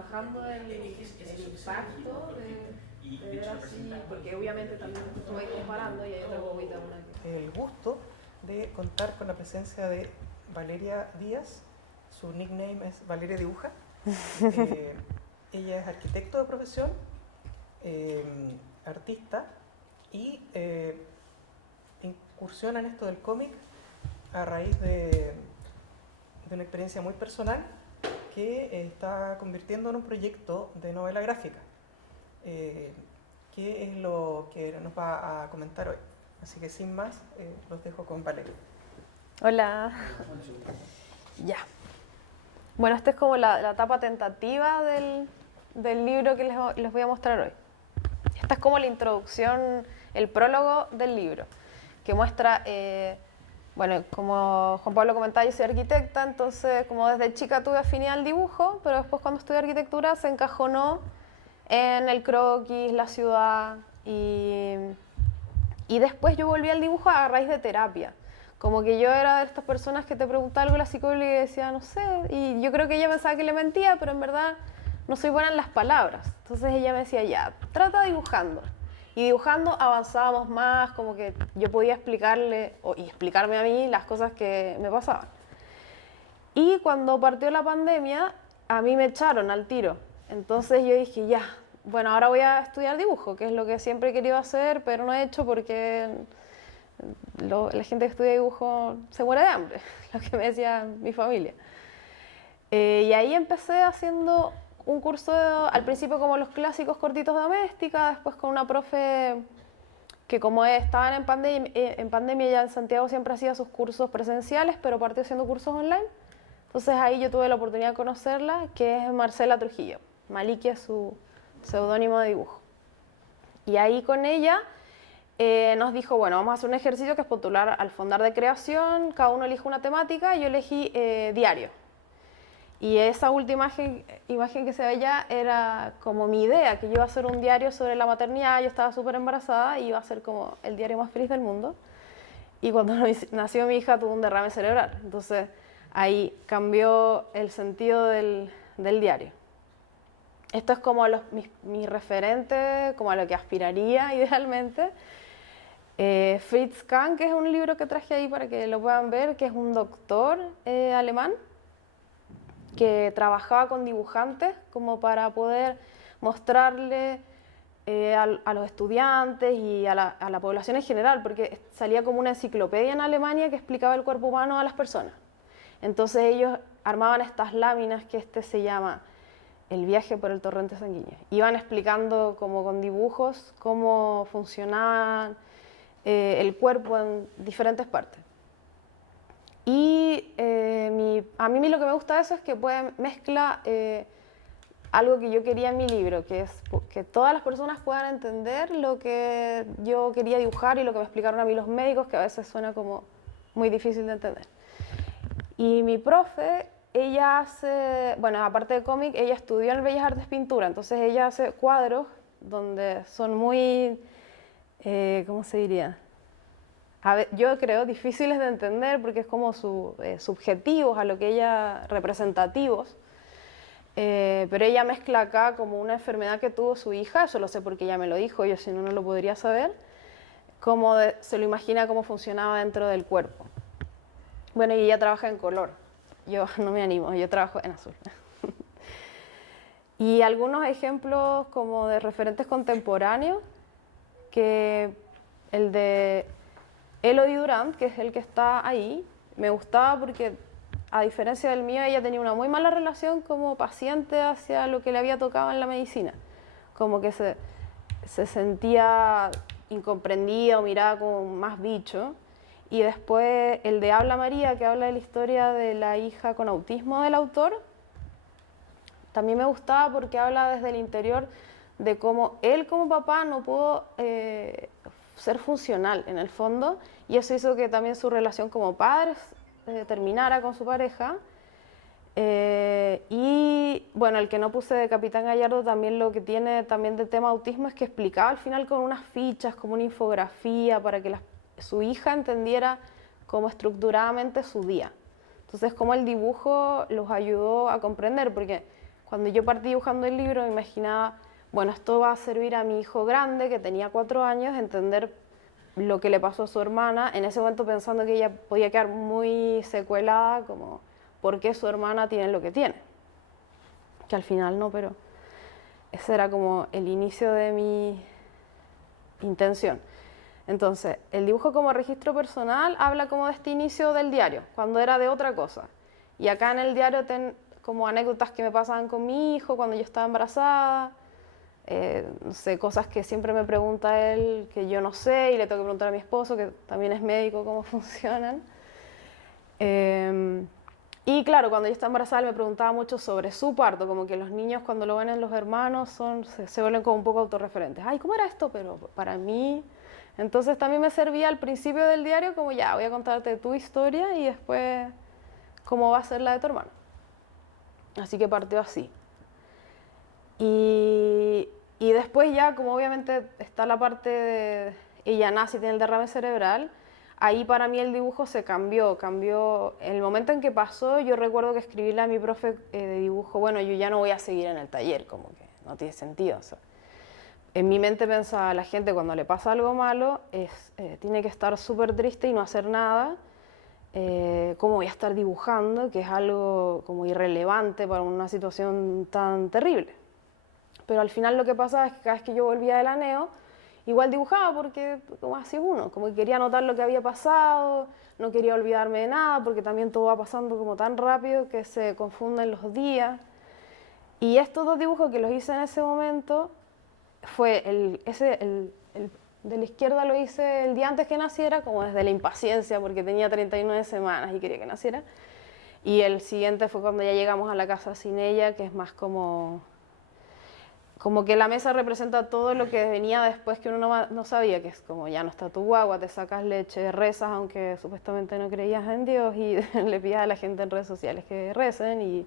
bajando el impacto de ver así, porque obviamente también estuve comparando y hay otra guaguita, una que... El gusto de contar con la presencia de Valeria Díaz, su nickname es Valeria Dibuja. Ella es arquitecto de profesión, artista y incursiona en esto del cómic a raíz de una experiencia muy personal que está convirtiendo en un proyecto de novela gráfica, que es lo que nos va a comentar hoy. Así que sin más, los dejo con Valeria. Hola. Ya. Bueno, esta es como la etapa tentativa del libro que les voy a mostrar hoy. Esta es como la introducción, el prólogo del libro, que muestra, bueno, como Juan Pablo comentaba, yo soy arquitecta, entonces como desde chica tuve afinidad al dibujo, pero después cuando estudié arquitectura se encajonó en el croquis, la ciudad, y después yo volví al dibujo a raíz de terapia. Como que yo era de estas personas que te preguntaba algo la psicóloga y decía, no sé, y yo creo que ella pensaba que le mentía, pero en verdad no soy buena en las palabras. Entonces ella me decía, ya, trata dibujando. Y dibujando avanzábamos más, como que yo podía explicarle y explicarme a mí las cosas que me pasaban. Y cuando partió la pandemia, a mí me echaron al tiro. Entonces yo dije, ya, bueno, ahora voy a estudiar dibujo, que es lo que siempre he querido hacer, pero no he hecho porque la gente que estudia dibujo se muere de hambre, lo que me decía mi familia. Y ahí empecé haciendo un curso, al principio como los clásicos cortitos de doméstica, después con una profe que como estaban en pandemia ya en Santiago siempre hacía sus cursos presenciales, pero partió haciendo cursos online. Entonces ahí yo tuve la oportunidad de conocerla, que es Marcela Trujillo. Maliki es su seudónimo de dibujo. Y ahí con ella nos dijo, bueno, vamos a hacer un ejercicio que es postular al fondar de creación, cada uno elige una temática, y yo elegí diario. Y esa última imagen que se ve allá era como mi idea, que yo iba a hacer un diario sobre la maternidad, yo estaba súper embarazada y iba a ser como el diario más feliz del mundo. Y cuando nació mi hija tuvo un derrame cerebral, entonces ahí cambió el sentido del diario. Esto es como mis referentes, como a lo que aspiraría idealmente. Fritz Kahn, que es un libro que traje ahí para que lo puedan ver, que es un doctor alemán que trabajaba con dibujantes como para poder mostrarle a los estudiantes y a la población en general, porque salía como una enciclopedia en Alemania que explicaba el cuerpo humano a las personas. Entonces ellos armaban estas láminas, que se llama El viaje por el torrente sanguíneo. Iban explicando como con dibujos cómo funcionaba el cuerpo en diferentes partes. Y a mí lo que me gusta de eso es que mezcla algo que yo quería en mi libro, que es que todas las personas puedan entender lo que yo quería dibujar y lo que me explicaron a mí los médicos, que a veces suena como muy difícil de entender. Y mi profe, ella hace, bueno, aparte de cómic, ella estudió en Bellas Artes Pintura, entonces ella hace cuadros donde son muy, ¿cómo se diría? Yo creo difíciles de entender porque es como subjetivos a lo que ella, representativos, pero ella mezcla acá como una enfermedad que tuvo su hija, eso lo sé porque ella me lo dijo, yo si no, no lo podría saber, cómo se lo imagina cómo funcionaba dentro del cuerpo. Bueno, y ella trabaja en color, yo no me animo, yo trabajo en azul. Y algunos ejemplos como de referentes contemporáneos, que el de Elodie Durant, que es el que está ahí, me gustaba porque, a diferencia del mío, ella tenía una muy mala relación como paciente hacia lo que le había tocado en la medicina. Como que se sentía incomprendida o mirada como más bicho. Y después el de Habla María, que habla de la historia de la hija con autismo del autor, también me gustaba porque habla desde el interior de cómo él como papá no pudo ser funcional en el fondo, y eso hizo que también su relación como padres terminara con su pareja. Y bueno, el que no puse de Capitán Gallardo también lo que tiene también de tema autismo es que explicaba al final con unas fichas, como una infografía, para que su hija entendiera como estructuradamente su día. Entonces, como el dibujo los ayudó a comprender, porque cuando yo partí dibujando el libro, me imaginaba, bueno, esto va a servir a mi hijo grande, que tenía 4 años, entender lo que le pasó a su hermana, en ese momento pensando que ella podía quedar muy secuelada, como, ¿por qué su hermana tiene lo que tiene? Que al final no, pero ese era como el inicio de mi intención. Entonces, el dibujo como registro personal habla como de este inicio del diario, cuando era de otra cosa. Y acá en el diario como anécdotas que me pasaban con mi hijo cuando yo estaba embarazada, no sé, cosas que siempre me pregunta él, que yo no sé, y le tengo que preguntar a mi esposo, que también es médico, cómo funcionan. Y claro, cuando yo estaba embarazada, él me preguntaba mucho sobre su parto, como que los niños cuando lo ven en los hermanos se vuelven como un poco autorreferentes. Ay, ¿cómo era esto? Pero para mí... Entonces también me servía al principio del diario como ya, voy a contarte tu historia y después cómo va a ser la de tu hermano. Así que partió así. Y después ya, como obviamente está la parte de ella nace y tiene el derrame cerebral, ahí para mí el dibujo se cambió. En el momento en que pasó, yo recuerdo que escribirle a mi profe de dibujo, bueno, yo ya no voy a seguir en el taller, como que no tiene sentido. O sea, en mi mente pensaba, la gente cuando le pasa algo malo, tiene que estar súper triste y no hacer nada. ¿Cómo voy a estar dibujando? Que es algo como irrelevante para una situación tan terrible. Pero al final lo que pasaba es que cada vez que yo volvía del aneo, igual dibujaba porque como así uno, como que quería notar lo que había pasado, no quería olvidarme de nada, porque también todo va pasando como tan rápido que se confunden los días. Y estos 2 dibujos que los hice en ese momento, fue el de la izquierda lo hice el día antes que naciera, como desde la impaciencia, porque tenía 39 semanas y quería que naciera. Y el siguiente fue cuando ya llegamos a la casa sin ella, que es más como que la mesa representa todo lo que venía después que uno no sabía, que es como ya no está tu guagua, te sacas leche, rezas, aunque supuestamente no creías en Dios, y le pidas a la gente en redes sociales que recen, y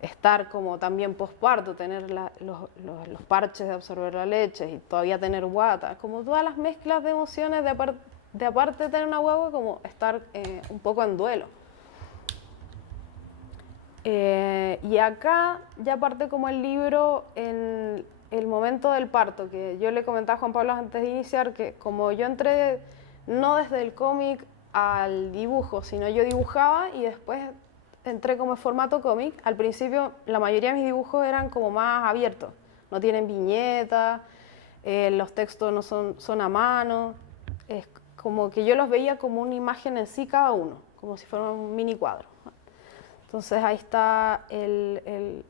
estar como también posparto, tener los parches de absorber la leche y todavía tener guata, como todas las mezclas de emociones de aparte de tener una guagua, como estar un poco en duelo. Y acá ya parte como el libro en el momento del parto, que yo le comentaba a Juan Pablo antes de iniciar, que como yo entré no desde el cómic al dibujo, sino yo dibujaba y después entré como en formato cómic. Al principio la mayoría de mis dibujos eran como más abiertos, no tienen viñetas, los textos no son a mano, es como que yo los veía como una imagen en sí cada uno, como si fuera un mini cuadro. Entonces ahí está el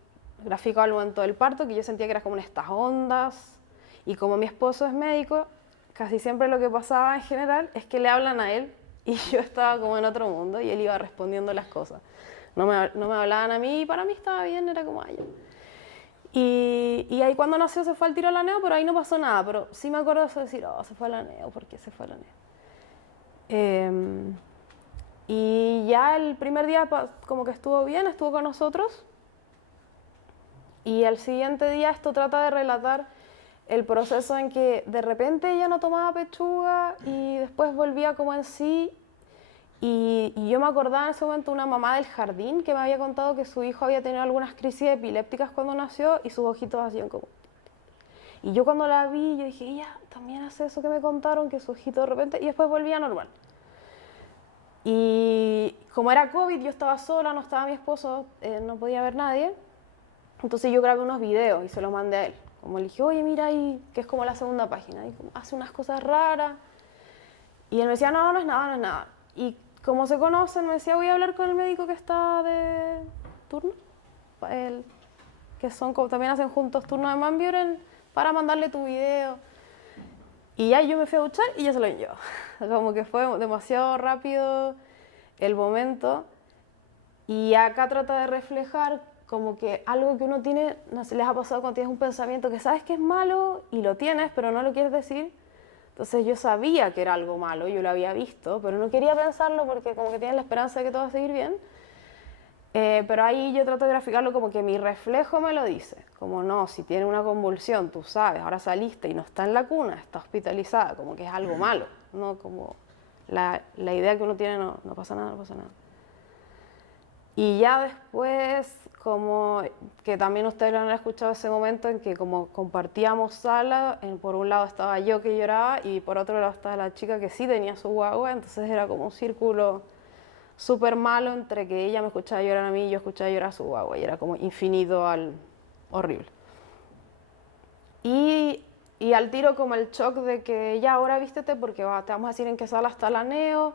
gráfico al momento del parto, que yo sentía que era como en estas ondas, y como mi esposo es médico, casi siempre lo que pasaba en general es que le hablan a él y yo estaba como en otro mundo y él iba respondiendo las cosas. No me hablaban a mí y para mí estaba bien, era como ay. Y ahí cuando nació se fue al tiro al aneo, pero ahí no pasó nada. Pero sí me acuerdo de decir, oh, se fue al aneo, ¿por qué se fue al aneo? Y ya el primer día como que estuvo bien, estuvo con nosotros. Y al siguiente día esto trata de relatar el proceso en que de repente ella no tomaba pechuga y después volvía como en sí. Y yo me acordaba en ese momento una mamá del jardín que me había contado que su hijo había tenido algunas crisis epilépticas cuando nació y sus ojitos hacían como... Y yo cuando la vi, yo dije, ella también hace eso que me contaron, que su ojito de repente... Y después volvía normal. Y como era COVID, yo estaba sola, no estaba mi esposo, no podía ver nadie. Entonces yo grabé unos videos y se los mandé a él. Como le dije, oye, mira ahí, que es como la segunda página. Y como, hace unas cosas raras. Y él me decía, no, no es nada, no es nada. Y como se conocen, me decía, voy a hablar con el médico que está de turno, que son como también hacen juntos turno de Manburen, para mandarle tu video. Y ya yo me fui a duchar y ya se lo envió. Como que fue demasiado rápido el momento. Y acá trata de reflejar como que algo que uno tiene, no sé, les ha pasado cuando tienes un pensamiento que sabes que es malo y lo tienes, pero no lo quieres decir. Entonces yo sabía que era algo malo, yo lo había visto, pero no quería pensarlo porque como que tienes la esperanza de que todo va a seguir bien. Pero ahí yo trato de graficarlo como que mi reflejo me lo dice. Como no, si tiene una convulsión, tú sabes, ahora saliste y no está en la cuna, está hospitalizada, como que es algo malo. No como la idea que uno tiene, no pasa nada, no pasa nada. Y ya después, como que también ustedes lo han escuchado ese momento en que como compartíamos sala, por un lado estaba yo que lloraba y por otro lado estaba la chica que sí tenía su guagua, entonces era como un círculo súper malo entre que ella me escuchaba llorar a mí y yo escuchaba llorar a su guagua, y era como infinito horrible. Y al tiro como el shock de que ya ahora vístete porque te vamos a decir en qué sala está la neo,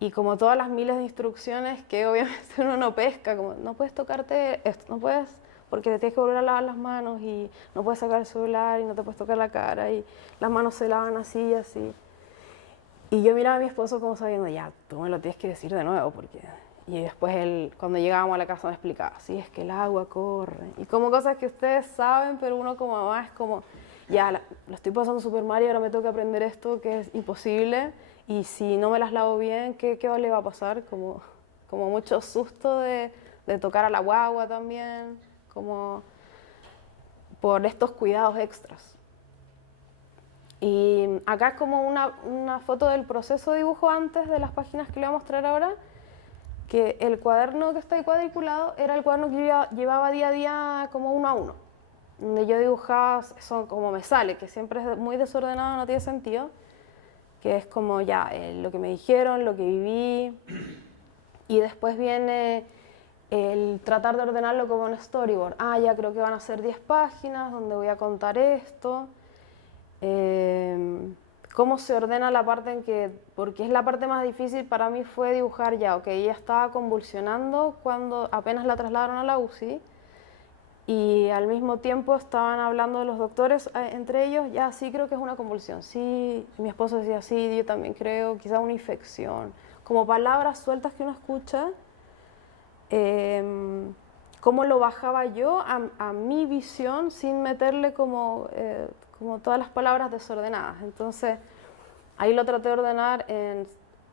y como todas las miles de instrucciones que obviamente uno no pesca, como no puedes tocarte esto, no puedes, porque te tienes que volver a lavar las manos, y no puedes sacar el celular, y no te puedes tocar la cara, y las manos se lavan así y así. Y yo miraba a mi esposo como sabiendo, ya, tú me lo tienes que decir de nuevo, porque... Y después él, cuando llegábamos a la casa, me explicaba, sí, es que el agua corre. Y como cosas que ustedes saben, pero uno como mamá es como, ya, lo estoy pasando súper mal y ahora me tengo que aprender esto, que es imposible. Y si no me las lavo bien, ¿qué le va a pasar? Como mucho susto de tocar a la guagua también, como por estos cuidados extras. Y acá es como una foto del proceso de dibujo antes de las páginas que le voy a mostrar ahora, que el cuaderno que está ahí cuadriculado era el cuaderno que yo llevaba día a día como 1 a 1, donde yo dibujaba, son como me sale, que siempre es muy desordenado, no tiene sentido, que es como ya lo que me dijeron, lo que viví, y después viene el tratar de ordenarlo como un storyboard. Ya creo que van a ser 10 páginas donde voy a contar esto. Cómo se ordena la parte en que, porque es la parte más difícil para mí, fue dibujar ya, ok, ella estaba convulsionando cuando apenas la trasladaron a la UCI, y al mismo tiempo estaban hablando de los doctores, entre ellos, ya sí creo que es una convulsión, sí, mi esposo decía sí, yo también creo, quizá una infección, como palabras sueltas que uno escucha, cómo lo bajaba yo a mi visión sin meterle como todas las palabras desordenadas. Entonces ahí lo traté de ordenar en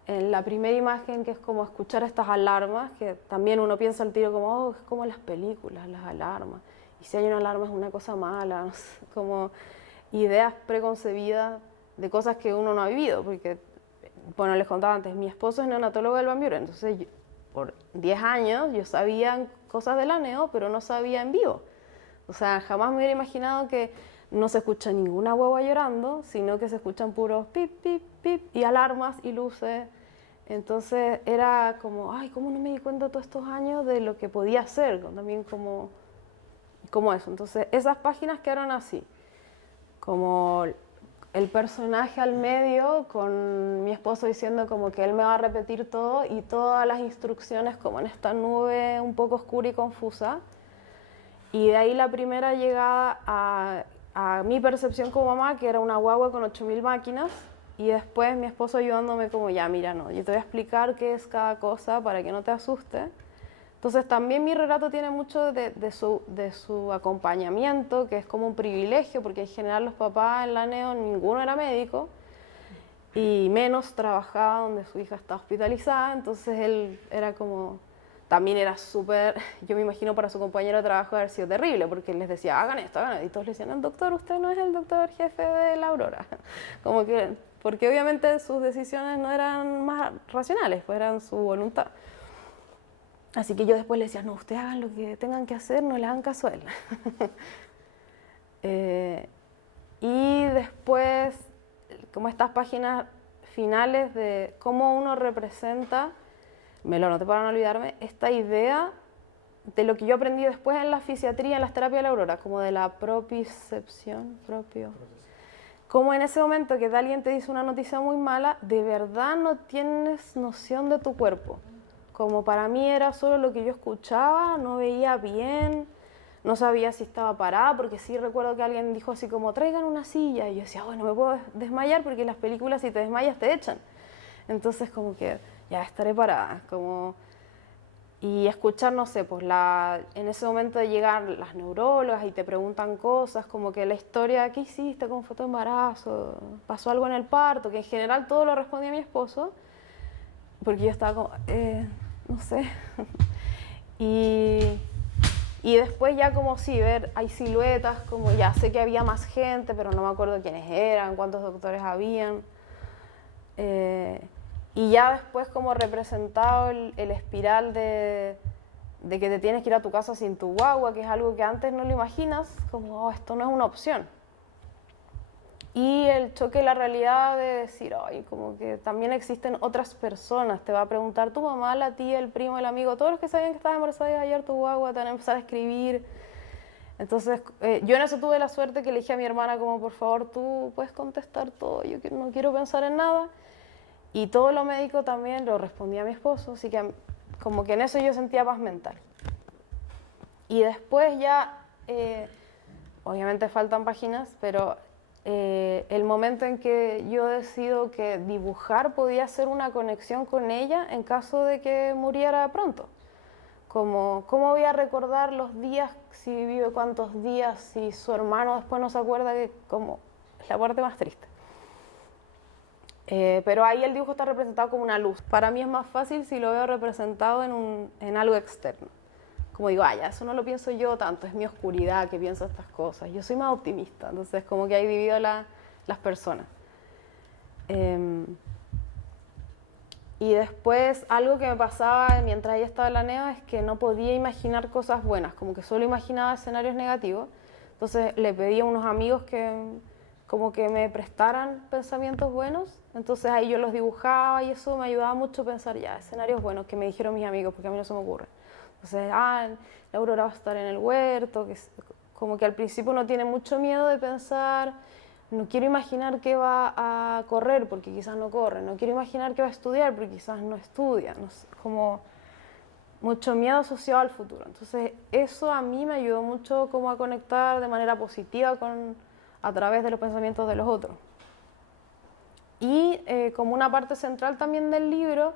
la primera imagen, que es como escuchar estas alarmas, que también uno piensa al tiro como, es como las películas, las alarmas, y si hay una alarma es una cosa mala, no sé, como ideas preconcebidas de cosas que uno no ha vivido, porque, bueno, les contaba antes, mi esposo es neonatólogo del Van Buren, entonces por 10 años yo sabía cosas de la neo, pero no sabía en vivo. O sea, jamás me hubiera imaginado que no se escucha ninguna guagua llorando, sino que se escuchan puros pip, pip, pip, y alarmas y luces. Entonces era como, ay, ¿cómo no me di cuenta todos estos años de lo que podía hacer? También como eso. Entonces esas páginas quedaron así, como el personaje al medio, con mi esposo diciendo como que él me va a repetir todo, y todas las instrucciones como en esta nube un poco oscura y confusa. Y de ahí la primera llegada a mi percepción como mamá, que era una guagua con 8000 máquinas, y después mi esposo ayudándome como, ya, mira, no, yo te voy a explicar qué es cada cosa para que no te asuste. Entonces también mi relato tiene mucho de su acompañamiento, que es como un privilegio, porque en general los papás en la neo ninguno era médico, y menos trabajaba donde su hija está hospitalizada, entonces él era como... También era súper, yo me imagino para su compañero de trabajo haber sido terrible, porque él les decía, hagan esto, y todos le decían, doctor, usted no es el doctor jefe de la Aurora. Como que, porque obviamente sus decisiones no eran más racionales, pues eran su voluntad. Así que yo después le decía, no, ustedes hagan lo que tengan que hacer, no le hagan caso a él. Y después, como estas páginas finales de cómo uno representa, me lo anoté para no olvidarme, esta idea de lo que yo aprendí después en la fisiatría, en las terapias de la Aurora, como de la propicepción, como en ese momento que alguien te dice una noticia muy mala, de verdad no tienes noción de tu cuerpo. Como para mí era solo lo que yo escuchaba, no veía bien, no sabía si estaba parada, porque sí recuerdo que alguien dijo así como, traigan una silla, y yo decía, bueno, me puedo desmayar porque en las películas si te desmayas te echan. Entonces como que ya estaré parada, como... Y escuchar, no sé, pues en ese momento de llegar las neurólogas y te preguntan cosas, como que la historia, ¿qué hiciste? ¿Cómo fue tu embarazo? ¿Pasó algo en el parto? Que en general todo lo respondía mi esposo, porque yo estaba como, no sé. Y después ya como sí, ver, hay siluetas, como ya sé que había más gente, pero no me acuerdo quiénes eran, cuántos doctores habían. Y ya después como representado el espiral de de que te tienes que ir a tu casa sin tu guagua, que es algo que antes no lo imaginas, como, oh, esto no es una opción. Y el choque de la realidad de decir, ay, como que también existen otras personas, te va a preguntar tu mamá, la tía, el primo, el amigo, todos los que sabían que estabas embarazada ayer, tu guagua, te van a empezar a escribir. Entonces, yo en eso tuve la suerte que le dije a mi hermana como, por favor, tú puedes contestar todo, yo no quiero pensar en nada. Y todo lo médico también lo respondía a mi esposo, así que como que en eso yo sentía paz mental. Y después ya, obviamente faltan páginas, pero el momento en que yo decido que dibujar podía ser una conexión con ella en caso de que muriera pronto. Como, ¿cómo voy a recordar los días, si vive cuántos días, si su hermano después no se acuerda? Que como es la parte más triste. Pero ahí el dibujo está representado como una luz. Para mí es más fácil si lo veo representado en algo externo. Como digo, ya, eso no lo pienso yo tanto, es mi oscuridad que pienso estas cosas. Yo soy más optimista, entonces como que ahí divido las personas. Y después algo que me pasaba mientras ella estaba en la NEO es que no podía imaginar cosas buenas, como que solo imaginaba escenarios negativos. Entonces le pedí a unos amigos que como que me prestaran pensamientos buenos, entonces ahí yo los dibujaba y eso me ayudaba mucho a pensar ya, escenarios buenos que me dijeron mis amigos, porque a mí no se me ocurre. Entonces, la Aurora va a estar en el huerto, como que al principio uno tiene mucho miedo de pensar, no quiero imaginar que va a correr porque quizás no corre, no quiero imaginar que va a estudiar porque quizás no estudia, no sé, como mucho miedo asociado al futuro. Entonces eso a mí me ayudó mucho como a conectar de manera positiva a través de los pensamientos de los otros. Y como una parte central también del libro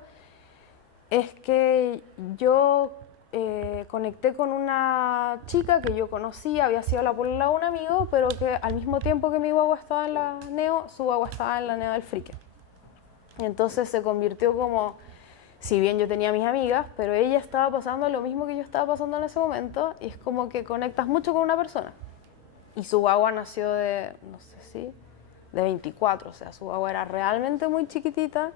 es que yo conecté con una chica que yo conocía, había sido la polola de un amigo, pero que al mismo tiempo que mi guagua estaba en la NEO, su guagua estaba en la NEO del Frique. Y entonces se convirtió como, si bien yo tenía mis amigas, pero ella estaba pasando lo mismo que yo estaba pasando en ese momento, y es como que conectas mucho con una persona. Y su guagua nació de, no sé si, de 24, o sea, su guagua era realmente muy chiquitita.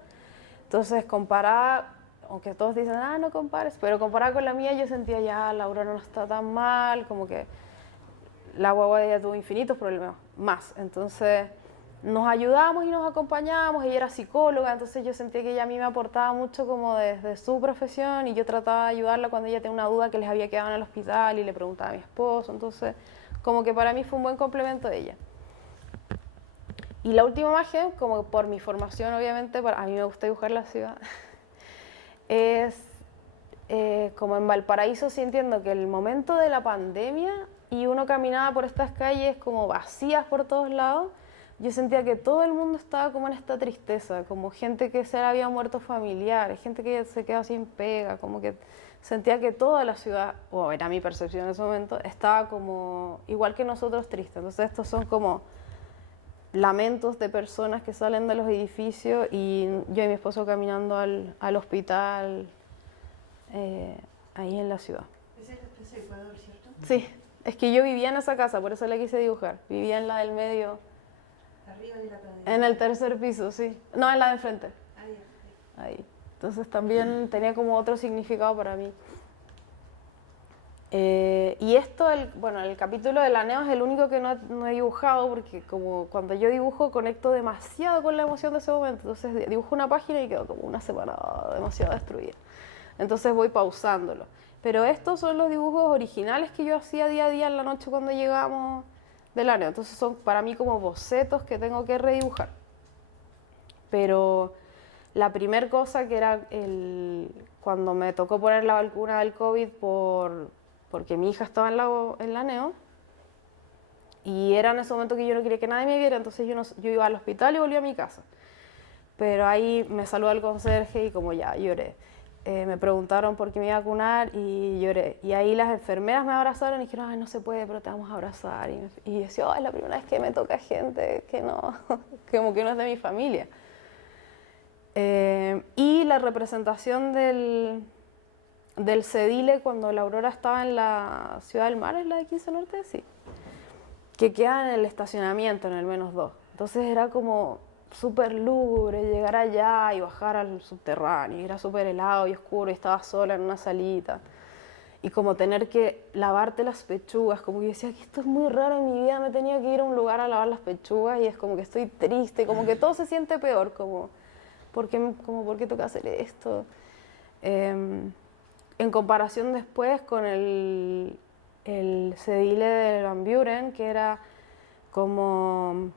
Entonces, comparada, aunque todos dicen, no compares, pero comparada con la mía, yo sentía ya, la Aurora no está tan mal, como que la guagua de ella tuvo infinitos problemas más. Entonces, nos ayudábamos y nos acompañábamos, ella era psicóloga, entonces yo sentía que ella a mí me aportaba mucho como desde su profesión y yo trataba de ayudarla cuando ella tenía una duda que les había quedado en el hospital y le preguntaba a mi esposo, entonces como que para mí fue un buen complemento de ella. Y la última imagen, como por mi formación obviamente, a mí me gusta dibujar la ciudad, es como en Valparaíso, sí entiendo que el momento de la pandemia y uno caminaba por estas calles como vacías por todos lados, yo sentía que todo el mundo estaba como en esta tristeza, como gente que se le había muerto familiares, gente que se quedó sin pega, como que sentía que toda la ciudad, o era mi percepción en ese momento, estaba como igual que nosotros triste. Entonces estos son como lamentos de personas que salen de los edificios y yo y mi esposo caminando al hospital ahí en la ciudad. ¿Es Ecuador, cierto? Sí, es que yo vivía en esa casa, por eso la quise dibujar. Vivía en la del medio. Arriba de la pradera. En el tercer piso, sí. No, en la de enfrente. Ah, ya. Ahí. Entonces también tenía como otro significado para mí. Y esto, bueno, el capítulo de la NEO es el único que no he dibujado porque como cuando yo dibujo conecto demasiado con la emoción de ese momento. Entonces dibujo una página y quedo como una separada, demasiado destruida. Entonces voy pausándolo. Pero estos son los dibujos originales que yo hacía día a día en la noche cuando llegábamos de la NEO. Entonces son para mí como bocetos que tengo que redibujar. Pero la primera cosa que era cuando me tocó poner la vacuna del COVID porque mi hija estaba en la NEO y era en ese momento que yo no quería que nadie me viera, entonces yo iba al hospital y volví a mi casa. Pero ahí me saludó el conserje y como ya lloré. Me preguntaron por qué me iba a vacunar y lloré. Y ahí las enfermeras me abrazaron y dijeron, ay, no se puede, pero te vamos a abrazar. Y yo decía, oh, es la primera vez que me toca gente que no, como que no es de mi familia. Y la representación del Cedile cuando la Aurora estaba en la Ciudad del Mar, ¿es la de 15 Norte? Sí. Que queda en el estacionamiento, en el -2. Entonces era como súper lúgubre llegar allá y bajar al subterráneo. Era súper helado y oscuro y estaba sola en una salita. y como tener que lavarte las pechugas, como que yo decía que esto es muy raro en mi vida, me tenía que ir a un lugar a lavar las pechugas y es como que estoy triste, como que todo se siente peor, como ¿por qué toca hacer esto? En comparación después con el Cedile de Van Buren, que era como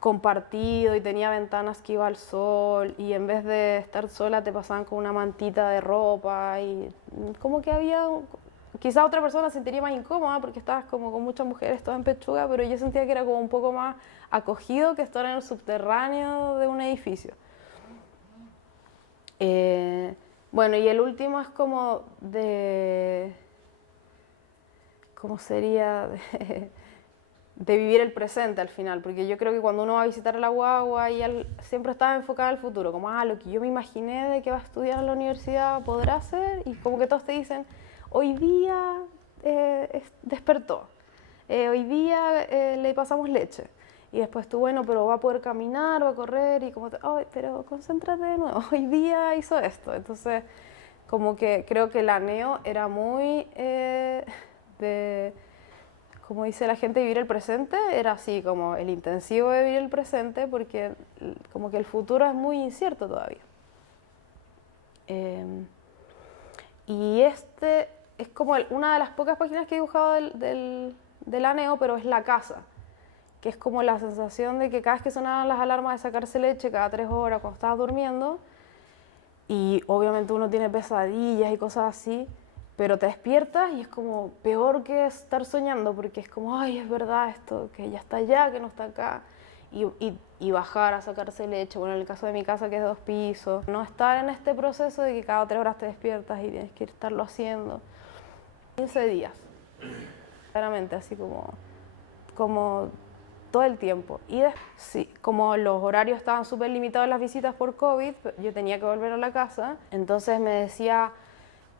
compartido y tenía ventanas que iba al sol y en vez de estar sola te pasaban con una mantita de ropa y como que había, quizá otra persona se sentiría más incómoda porque estabas como con muchas mujeres todas en pechuga, pero yo sentía que era como un poco más acogido que estar en el subterráneo de un edificio. Bueno, y el último es como de, ¿cómo sería? De vivir el presente al final, porque yo creo que cuando uno va a visitar a la guagua y siempre estaba enfocada al futuro, como lo que yo me imaginé de que va a estudiar en la universidad podrá ser, y como que todos te dicen, hoy día despertó, hoy día le pasamos leche, y después tú, bueno, pero va a poder caminar, va a correr, y como, pero concéntrate de nuevo, hoy día hizo esto, entonces como que creo que la NEO era muy como dice la gente, vivir el presente, era así como el intensivo de vivir el presente, porque como que el futuro es muy incierto todavía. Y este es como una de las pocas páginas que he dibujado del ANEO, pero es la casa, que es como la sensación de que cada vez que sonaban las alarmas de sacarse leche, cada 3 horas cuando estabas durmiendo, y obviamente uno tiene pesadillas y cosas así, pero te despiertas y es como peor que estar soñando, porque es como, ay, es verdad esto, que ya está allá, que no está acá, y bajar a sacarse leche, bueno, en el caso de mi casa que es de 2 pisos, no estar en este proceso de que cada 3 horas te despiertas y tienes que estarlo haciendo. 15 días, claramente, así como todo el tiempo. Y sí, como los horarios estaban súper limitados en las visitas por COVID, yo tenía que volver a la casa, entonces me decía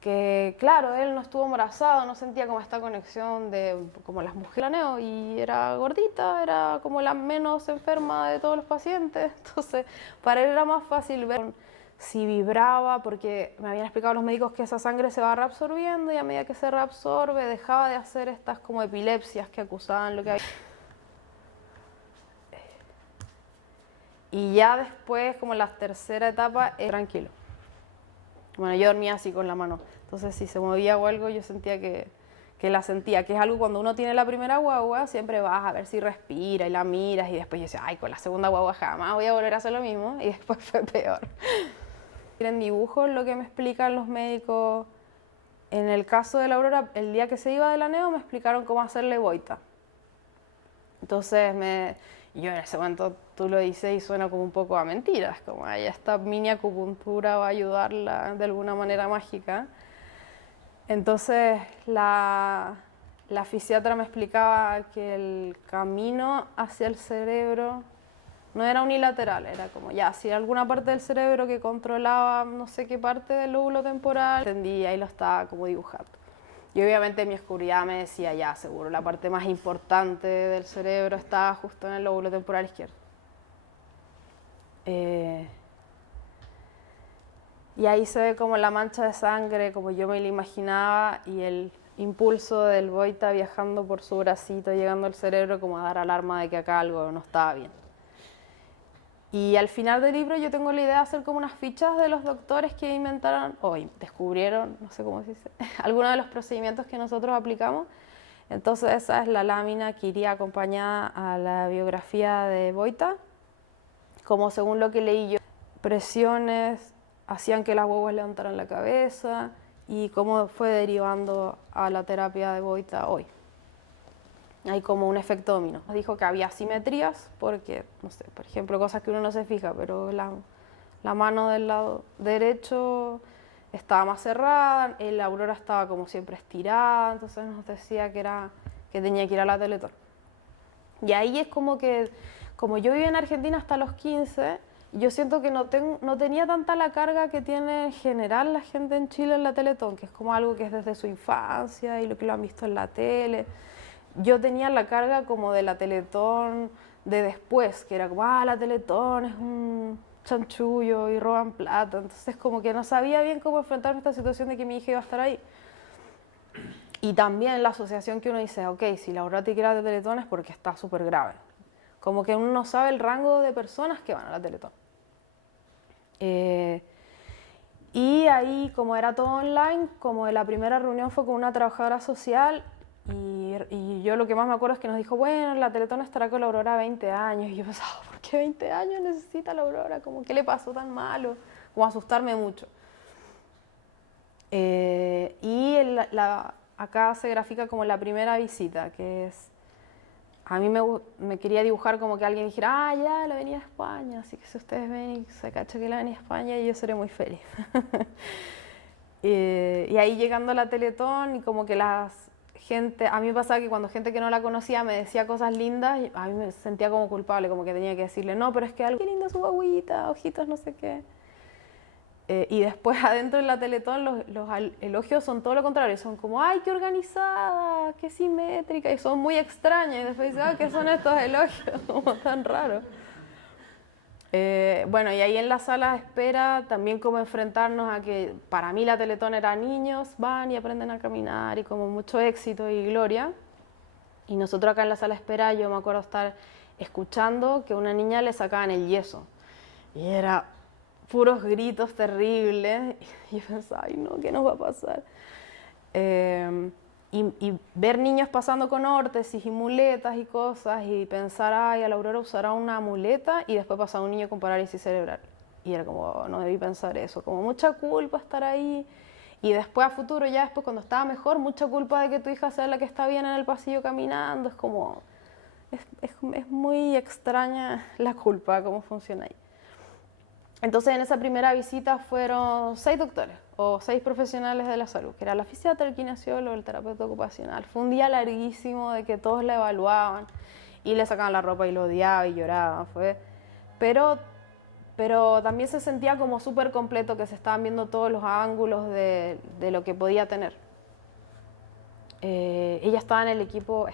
que claro, él no estuvo embarazado, no sentía como esta conexión de como las mujeres planeo y era gordita, era como la menos enferma de todos los pacientes, entonces para él era más fácil ver si vibraba, porque me habían explicado los médicos que esa sangre se va reabsorbiendo y a medida que se reabsorbe dejaba de hacer estas como epilepsias que acusaban lo que había. Y ya después, como la tercera etapa, tranquilo. Bueno, yo dormía así con la mano, entonces si se movía o algo yo sentía que la sentía, que es algo cuando uno tiene la primera guagua, siempre vas a ver si respira y la miras y después yo decía, ay, con la segunda guagua jamás voy a volver a hacer lo mismo y después fue peor. En dibujos lo que me explican los médicos, en el caso de la Aurora, el día que se iba de la NEO me explicaron cómo hacerle boita. Entonces yo en ese momento tú lo dices y suena como un poco a mentiras, como esta mini acupuntura va a ayudarla de alguna manera mágica. Entonces la fisiatra me explicaba que el camino hacia el cerebro no era unilateral, era como si alguna parte del cerebro que controlaba no sé qué parte del lóbulo temporal, entendía y lo estaba como dibujando. Y obviamente en mi oscuridad me decía, seguro, la parte más importante del cerebro estaba justo en el lóbulo temporal izquierdo. Y ahí se ve como la mancha de sangre, como yo me la imaginaba, y el impulso del boita viajando por su bracito, llegando al cerebro, como a dar alarma de que acá algo no estaba bien. Y al final del libro yo tengo la idea de hacer como unas fichas de los doctores que inventaron, o descubrieron, no sé cómo se dice, algunos de los procedimientos que nosotros aplicamos. Entonces esa es la lámina que iría acompañada a la biografía de Boita, como según lo que leí yo, presiones hacían que las guaguas levantaran la cabeza y cómo fue derivando a la terapia de Boita hoy. Hay como un efecto dominó. Dijo que había asimetrías porque, no sé, por ejemplo, cosas que uno no se fija, pero la mano del lado derecho estaba más cerrada, la Aurora estaba como siempre estirada, entonces nos decía que tenía que ir a la Teletón. Y ahí es como que, como yo viví en Argentina hasta los 15, yo siento que no tenía tanta la carga que tiene en general la gente en Chile en la Teletón, que es como algo que es desde su infancia y lo que lo han visto en la tele. Yo tenía la carga como de la Teletón de después, que era como, la Teletón es un chanchullo y roban plata. Entonces como que no sabía bien cómo enfrentarme a esta situación de que mi hija iba a estar ahí. Y también la asociación que uno dice, ok, si la Aurora tiene que ir a la Teletón es porque está súper grave. Como que uno no sabe el rango de personas que van a la Teletón. Y ahí, como era todo online, como la primera reunión fue con una trabajadora social, y yo lo que más me acuerdo es que nos dijo, bueno, la Teletón estará con la Aurora 20 años. Y yo pensaba, ¿por qué 20 años necesita la Aurora? Como, ¿qué le pasó tan malo? Como asustarme mucho. Y acá se grafica como la primera visita, que es... A mí me quería dibujar como que alguien dijera, ah, ya, la Avenida España, así que si ustedes ven y se cacha que la Avenida España, yo seré muy feliz. Y ahí llegando a la Teletón y como que a mí me pasaba que cuando gente que no la conocía me decía cosas lindas, a mí me sentía como culpable, como que tenía que decirle, no, pero es que qué linda su guaguita, ojitos, no sé qué. Y después adentro de la Teletón los elogios son todo lo contrario, son como, ¡ay, qué organizada, qué simétrica! Y son muy extraños. Y después dicen, ¿qué son estos elogios? Como tan raros. Bueno, y ahí en la sala de espera también como enfrentarnos a que para mí la Teletón era niños, van y aprenden a caminar y como mucho éxito y gloria. Y nosotros acá en la sala de espera yo me acuerdo estar escuchando que a una niña le sacaban el yeso. Y era... puros gritos terribles, y yo pensaba, ay no, ¿qué nos va a pasar? Y ver niños pasando con órtesis y muletas y cosas, y pensar, ay, a la Aurora usará una muleta, y después pasaba un niño con parálisis cerebral. Y era como, oh, no debí pensar eso, como mucha culpa estar ahí. Y después a futuro, ya después cuando estaba mejor, mucha culpa de que tu hija sea la que está bien en el pasillo caminando, es como, es muy extraña la culpa, cómo funciona ahí. Entonces en esa primera visita fueron 6 doctores o 6 profesionales de la salud, que era la fisiatra, el kinesiólogo, el terapeuta ocupacional. Fue un día larguísimo de que todos la evaluaban y le sacaban la ropa y lo odiaba y lloraba. Pero también se sentía como súper completo, que se estaban viendo todos los ángulos de lo que podía tener. Ella está en el equipo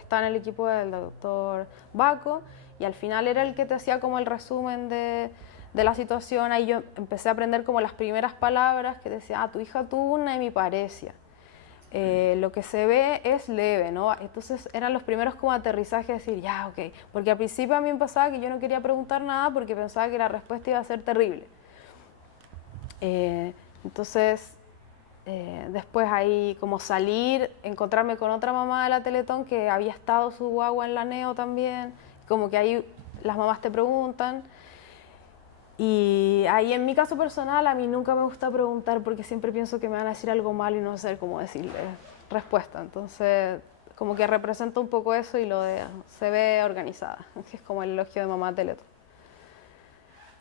del doctor Baco, y al final era el que te hacía como el resumen de la situación. Ahí yo empecé a aprender como las primeras palabras, que decía, tu hija tuvo una hemiparesia. Lo que se ve es leve, ¿no? Entonces eran los primeros como aterrizajes de decir, ya, ok. Porque al principio a mí me pasaba que yo no quería preguntar nada porque pensaba que la respuesta iba a ser terrible. Entonces, después ahí como salir, encontrarme con otra mamá de la Teletón que había estado su guagua en la neo también, como que ahí las mamás te preguntan. Y ahí en mi caso personal a mí nunca me gusta preguntar porque siempre pienso que me van a decir algo malo y no sé cómo decirle respuesta. Entonces como que representa un poco eso y lo de se ve organizada, que es como el elogio de mamá Teletón.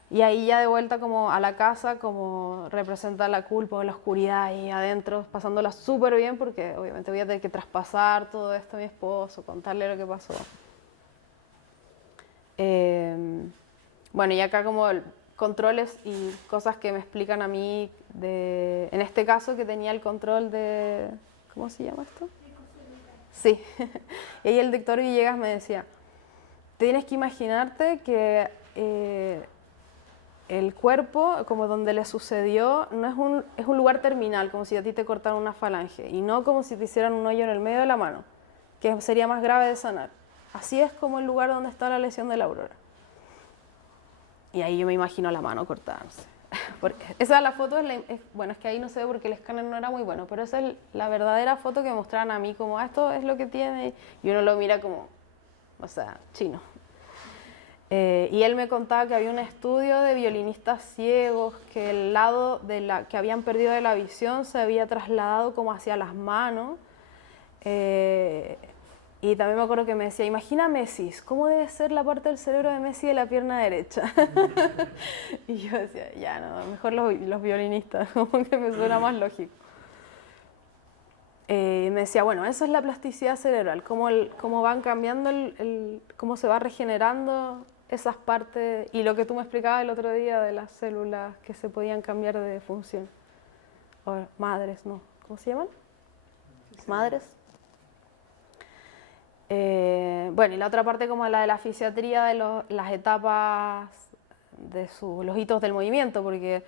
Y ahí ya de vuelta como a la casa, como representa la culpa o la oscuridad ahí adentro, pasándola súper bien porque obviamente voy a tener que traspasar todo esto a mi esposo, contarle lo que pasó. Bueno, y acá como controles y cosas que me explican a mí, en este caso que tenía el control de, ¿cómo se llama esto? Sí, y ahí el doctor Villegas me decía, tienes que imaginarte que el cuerpo, como donde le sucedió, es un lugar terminal, como si a ti te cortaran una falange, y no como si te hicieran un hoyo en el medio de la mano, que sería más grave de sanar. Así es como el lugar donde está la lesión de la Aurora. Y ahí yo me imagino la mano cortada, no sé. Porque esa es la foto, bueno, es que ahí no se ve porque el escáner no era muy bueno, pero esa es la verdadera foto que mostraban a mí, como esto es lo que tiene, y uno lo mira como, o sea, chino. Y él me contaba que había un estudio de violinistas ciegos, que el lado que habían perdido de la visión se había trasladado como hacia las manos. Y también me acuerdo que me decía, imagina Messi, ¿cómo debe ser la parte del cerebro de Messi de la pierna derecha? Y yo decía, ya no, mejor los violinistas, como que me suena más lógico. Y me decía, bueno, eso es la plasticidad cerebral, cómo van cambiando, cómo se va regenerando esas partes, y lo que tú me explicabas el otro día de las células que se podían cambiar de función. O madres, ¿no? ¿Cómo se llaman? Madres. Bueno, y la otra parte como la de la fisiatría, de las etapas, de los hitos del movimiento, porque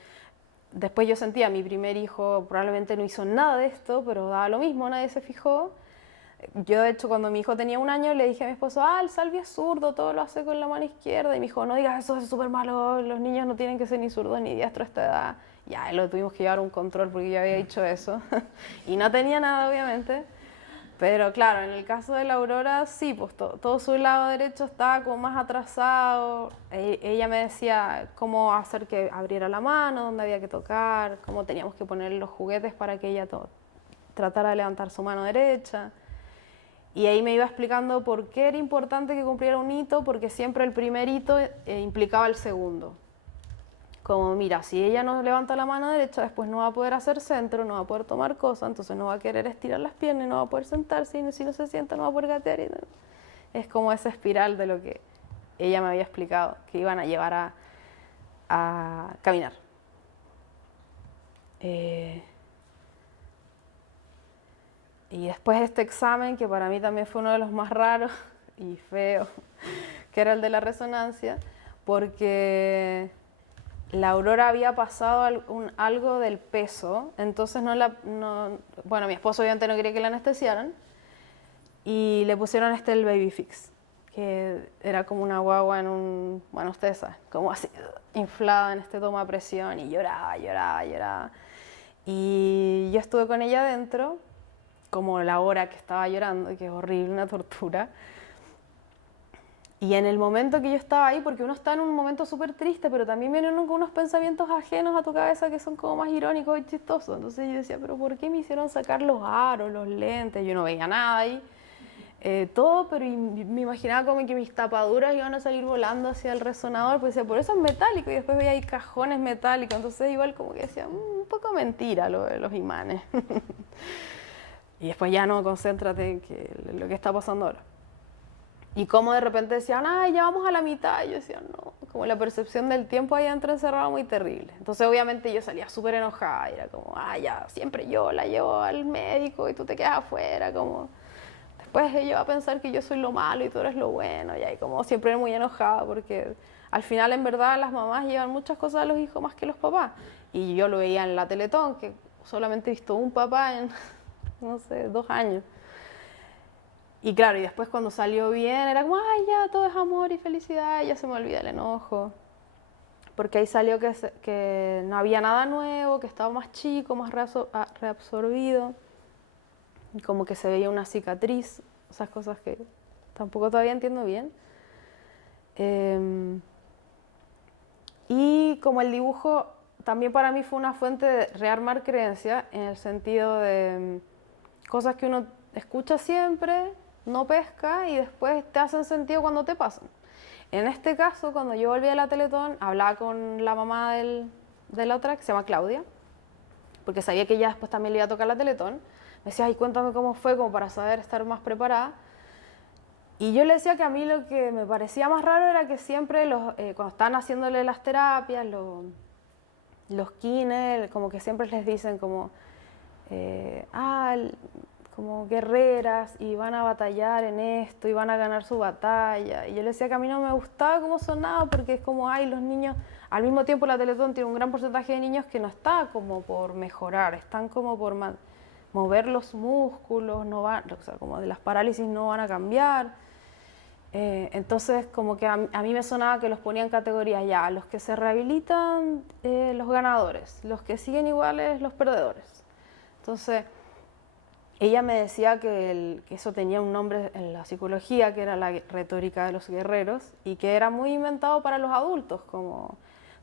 después yo sentía, mi primer hijo probablemente no hizo nada de esto, pero daba lo mismo, nadie se fijó. Yo, de hecho, cuando mi hijo tenía 1 año, le dije a mi esposo, el Salvi es zurdo, todo lo hace con la mano izquierda. Y me dijo, no digas eso, es súper malo, los niños no tienen que ser ni zurdos ni diestros a esta edad. Ya, y lo tuvimos que llevar a un control porque yo había dicho eso. Y no tenía nada, obviamente. Pero claro, en el caso de la Aurora, sí, pues todo su lado derecho estaba como más atrasado. Ella me decía cómo hacer que abriera la mano, dónde había que tocar, cómo teníamos que poner los juguetes para que ella tratara de levantar su mano derecha. Y ahí me iba explicando por qué era importante que cumpliera un hito, porque siempre el primer hito implicaba el segundo. Como, mira, si ella no levanta la mano derecha, después no va a poder hacer centro, no va a poder tomar cosas, entonces no va a querer estirar las piernas, no va a poder sentarse, y si no se sienta no va a poder gatear. Es como esa espiral de lo que ella me había explicado, que iban a llevar a caminar. Y después este examen, que para mí también fue uno de los más raros y feos, que era el de la resonancia, porque la Aurora había pasado algo del peso, entonces bueno, mi esposo obviamente no quería que la anestesiaran, y le pusieron el Baby Fix, que era como una guagua bueno, ustedes saben, como así, inflada en toma presión, y lloraba. Y yo estuve con ella adentro, como la hora que estaba llorando, que es horrible, una tortura. Y en el momento que yo estaba ahí, porque uno está en un momento súper triste, pero también vienen con unos pensamientos ajenos a tu cabeza que son como más irónicos y chistosos. Entonces yo decía, pero ¿por qué me hicieron sacar los aros, los lentes? Yo no veía nada ahí. Todo, pero me imaginaba como que mis tapaduras iban a salir volando hacia el resonador, pues decía, por eso es metálico, y después veía ahí cajones metálicos, entonces igual como que decía, un poco mentira lo de los imanes. Y después ya no, concéntrate en lo que está pasando ahora. Y como de repente decían, ya vamos a la mitad, y yo decía, no, como la percepción del tiempo ahí adentro encerrada muy terrible. Entonces obviamente yo salía súper enojada, y era como, ya, siempre yo la llevo al médico y tú te quedas afuera, como... Después ella va a pensar que yo soy lo malo y tú eres lo bueno, y ahí como siempre muy enojada, porque al final en verdad las mamás llevan muchas cosas a los hijos más que los papás. Y yo lo veía en la Teletón, que solamente he visto un papá en, no sé, 2 años. Y claro, y después cuando salió bien era como, ya, todo es amor y felicidad, y ya se me olvida el enojo. Porque ahí salió que no había nada nuevo, que estaba más chico, más reabsorbido. Y como que se veía una cicatriz, esas cosas que tampoco todavía entiendo bien. Y como el dibujo también para mí fue una fuente de rearmar creencias, en el sentido de cosas que uno escucha siempre, no pesca y después te hacen sentido cuando te pasan. En este caso, cuando yo volví a la Teletón, hablaba con la mamá de la otra, que se llama Claudia, porque sabía que ella después también le iba a tocar la Teletón. Me decía, cuéntame cómo fue, como para saber estar más preparada. Y yo le decía que a mí lo que me parecía más raro era que siempre, cuando están haciéndole las terapias, los kines, como que siempre les dicen como, como guerreras, y van a batallar en esto, y van a ganar su batalla. Y yo le decía que a mí no me gustaba cómo sonaba, porque es como, los niños, al mismo tiempo la Teletón tiene un gran porcentaje de niños que no está como por mejorar, están como por mover los músculos, no van, o sea, como de las parálisis no van a cambiar. Entonces como que a mí me sonaba que los ponían en categorías, ya, los que se rehabilitan, los ganadores, los que siguen iguales, los perdedores. Entonces ella me decía que eso tenía un nombre en la psicología, que era la retórica de los guerreros, y que era muy inventado para los adultos,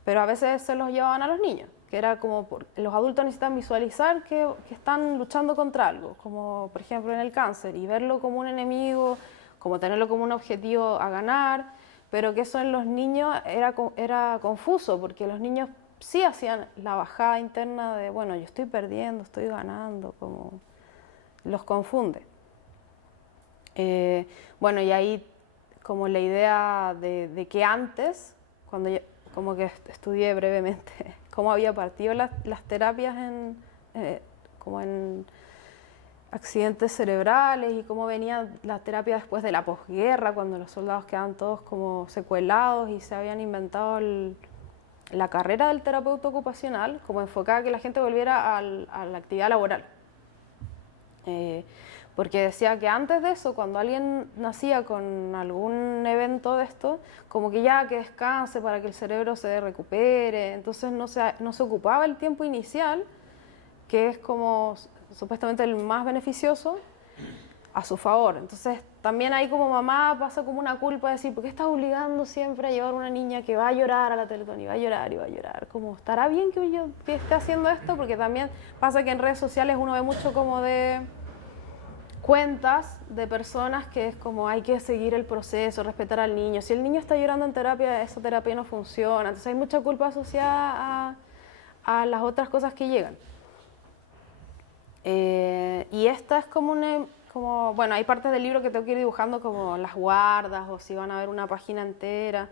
pero a veces se los llevaban a los niños, que era como, los adultos necesitan visualizar que están luchando contra algo, como por ejemplo en el cáncer, y verlo como un enemigo, como tenerlo como un objetivo a ganar, pero que eso en los niños era confuso, porque los niños sí hacían la bajada interna de, bueno, yo estoy perdiendo, estoy ganando, como los confunde. Bueno, y ahí como la idea de que antes, cuando yo como que estudié brevemente cómo había partido las terapias como en accidentes cerebrales, y cómo venía la terapia después de la posguerra, cuando los soldados quedaban todos como secuelados y se habían inventado la carrera del terapeuta ocupacional, como enfocada a que la gente volviera a la actividad laboral. porque decía que antes de eso, cuando alguien nacía con algún evento de esto, como que ya que descanse para que el cerebro se recupere, entonces no se ocupaba el tiempo inicial, que es como supuestamente el más beneficioso, a su favor. Entonces también ahí como mamá pasa como una culpa de decir, ¿por qué estás obligando siempre a llevar una niña que va a llorar a la Teletón y va a llorar y va a llorar? Como, ¿estará bien que yo esté haciendo esto? Porque también pasa que en redes sociales uno ve mucho como de cuentas de personas que es como hay que seguir el proceso, respetar al niño. Si el niño está llorando en terapia, esa terapia no funciona. Entonces hay mucha culpa asociada a las otras cosas que llegan. Y esta es como, bueno, hay partes del libro que tengo que ir dibujando como las guardas o si van a ver una página entera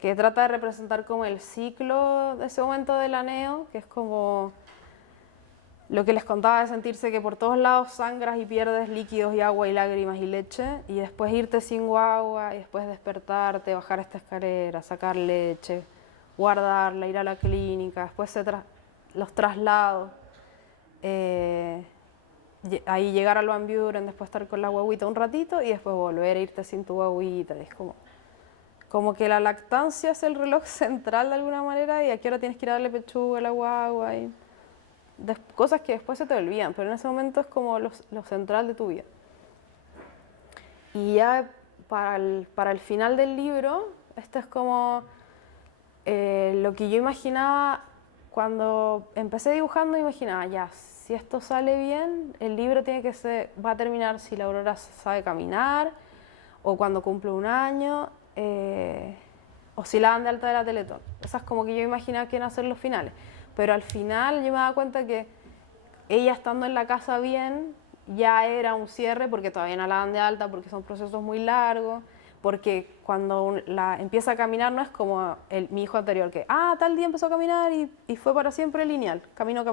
que trata de representar como el ciclo de ese momento del aneo, que es como lo que les contaba de sentirse que por todos lados sangras y pierdes líquidos y agua y lágrimas y leche y después irte sin agua y después despertarte, bajar esta escalera, sacar leche, guardarla, ir a la clínica, después los traslados. Ahí llegar al Van Buren, después estar con la guaguita un ratito y después volver a irte sin tu guaguita. Es como que la lactancia es el reloj central de alguna manera y a qué hora tienes que ir a darle pechuga a la guagua y cosas que después se te olvidan, pero en ese momento es como lo central de tu vida. Y ya para el final del libro, esto es como lo que yo imaginaba cuando empecé dibujando, imaginaba ya, si esto sale bien, el libro va a terminar si la Aurora sabe caminar, o cuando cumple un año, o si la dan de alta de la Teletón. Esas como que yo imaginaba que iban a ser los finales. Pero al final yo me daba cuenta que ella estando en la casa bien, ya era un cierre, porque todavía no la dan de alta, porque son procesos muy largos, porque cuando empieza a caminar no es como mi hijo anterior, que tal día empezó a caminar y fue para siempre lineal, caminó.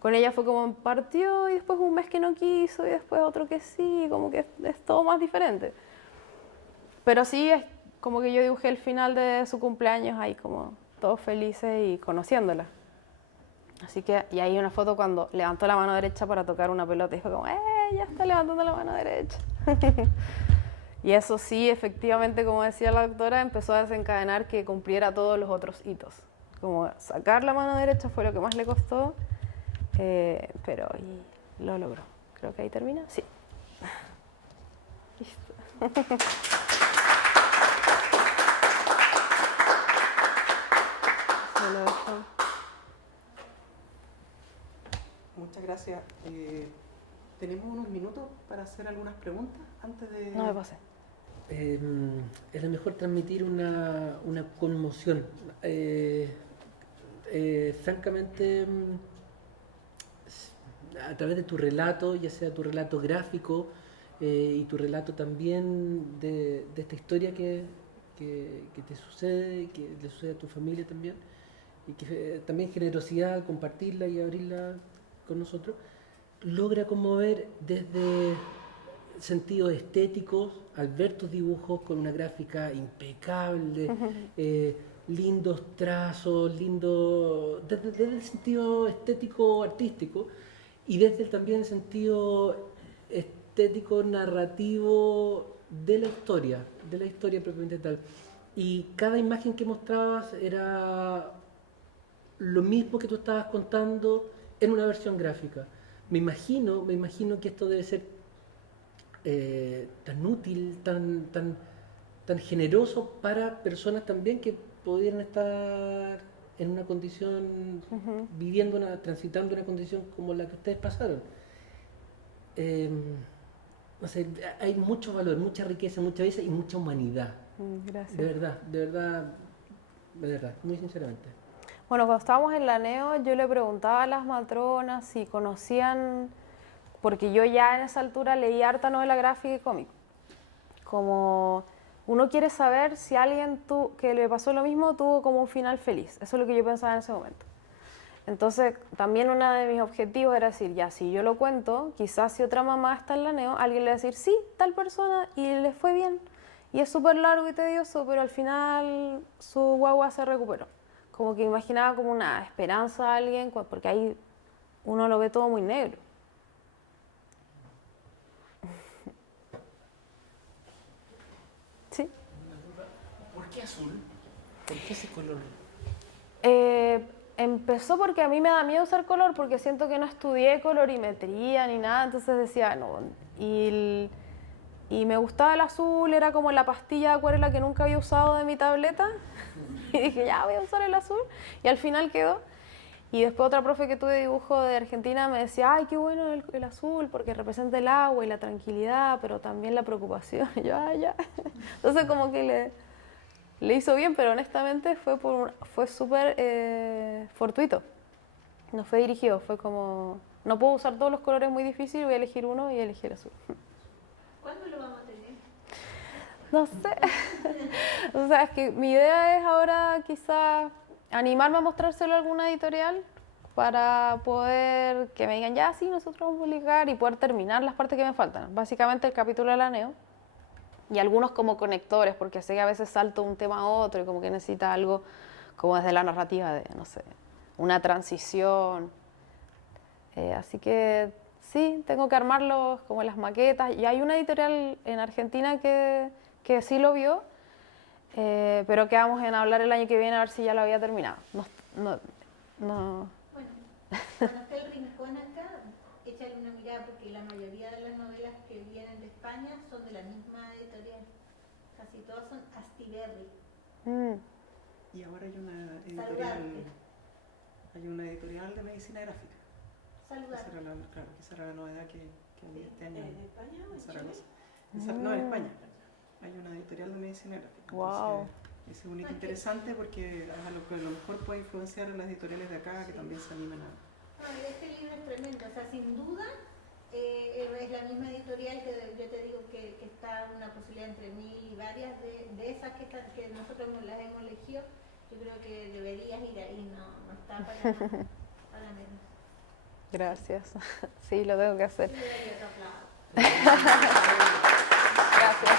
Con ella fue como partió y después un mes que no quiso y después otro que sí, como que es todo más diferente. Pero sí, es como que yo dibujé el final de su cumpleaños ahí como todos felices y conociéndola. Así que, y hay una foto cuando levantó la mano derecha para tocar una pelota y fue como, ya está levantando la mano derecha. Y eso sí, efectivamente, como decía la doctora, empezó a desencadenar que cumpliera todos los otros hitos. Como sacar la mano derecha fue lo que más le costó, pero lo logró. Creo que ahí termina. Sí. Listo. Se lo dejo. Muchas gracias. ¿Tenemos unos minutos para hacer algunas preguntas antes de...? No me pasé. Es lo mejor transmitir una conmoción. Francamente, a través de tu relato, ya sea tu relato gráfico y tu relato también de esta historia que te sucede, que le sucede a tu familia también, y que también generosidad al compartirla y abrirla con nosotros, logra conmover desde sentidos estéticos, al ver tus dibujos con una gráfica impecable, lindos trazos, desde el sentido estético artístico y desde también el sentido estético narrativo de la historia propiamente tal. Y cada imagen que mostrabas era lo mismo que tú estabas contando en una versión gráfica. Me imagino que esto debe ser tan útil, tan generoso para personas también que pudieran estar en una condición, transitando una condición como la que ustedes pasaron. No sé, hay mucho valor, mucha riqueza, mucha belleza y mucha humanidad. Gracias. De verdad, muy sinceramente. Bueno, cuando estábamos en la NEO, yo le preguntaba a las matronas si conocían, porque yo ya en esa altura leí harta novela gráfica y cómic. Como uno quiere saber si alguien que le pasó lo mismo tuvo como un final feliz. Eso es lo que yo pensaba en ese momento. Entonces, también uno de mis objetivos era decir, ya, si yo lo cuento, quizás si otra mamá está en la NEO, alguien le va a decir, sí, tal persona, y le fue bien. Y es súper largo y tedioso, pero al final su guagua se recuperó. Como que imaginaba como una esperanza a alguien, porque ahí uno lo ve todo muy negro. qué azul? ¿Por qué ese color? Empezó porque a mí me da miedo usar color porque siento que no estudié colorimetría ni nada, entonces decía, no. Y me gustaba el azul, era como la pastilla de acuarela que nunca había usado de mi tableta. Y dije, ya voy a usar el azul. Y al final quedó. Y después otra profe que tuve de dibujo de Argentina me decía, ay, qué bueno el azul porque representa el agua y la tranquilidad, pero también la preocupación. Y yo, ya. Entonces como que le hizo bien, pero honestamente fue súper fortuito. No fue dirigido, fue como, no puedo usar todos los colores muy difíciles, voy a elegir uno y elegí el azul. ¿Cuándo lo vamos a tener? No sé. O sea, es que mi idea es ahora quizá animarme a mostrárselo a alguna editorial para poder que me digan, ya, sí, nosotros vamos a publicar y poder terminar las partes que me faltan. Básicamente el capítulo de la Neo y algunos como conectores, porque sé que a veces salto un tema a otro y como que necesita algo como desde la narrativa de, no sé, una transición. Así que sí, tengo que armarlos como las maquetas. Y hay una editorial en Argentina que sí lo vio, pero quedamos en hablar el año que viene a ver si ya lo había terminado. No. Bueno, cuando esté el rincón acá, échale una mirada porque la mayoría de las novelas que vienen de España son de la misma editorial. Casi todas son Astiberri. Y ahora hay una Saludarte. editorial de medicina gráfica. Saludarte. Esa era la novedad que había este año ¿En España o en en Zaragoza. Chile? No, en España. Hay una editorial de medicina gráfica. Wow. Entonces, es un hito interesante porque a lo mejor puede influenciar a las editoriales de acá que también se animen a... No, este libro es tremendo, o sea, sin duda es la misma editorial que yo te digo que está una posibilidad entre 1000 y varias de esas que nosotros las hemos elegido. Yo creo que deberías ir ahí, no está para menos. Gracias. Sí, lo tengo que hacer. Yo le daría otro aplauso. Gracias.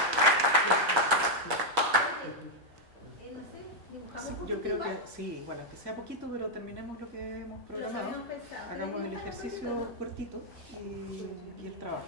No sé, dibujamos Sí, un poquito yo creo igual. que sí, bueno, que sea poquito, pero terminemos lo que hemos Lo que programado. habíamos pensado. Hagamos el Pero ejercicio cortito y el trabajo.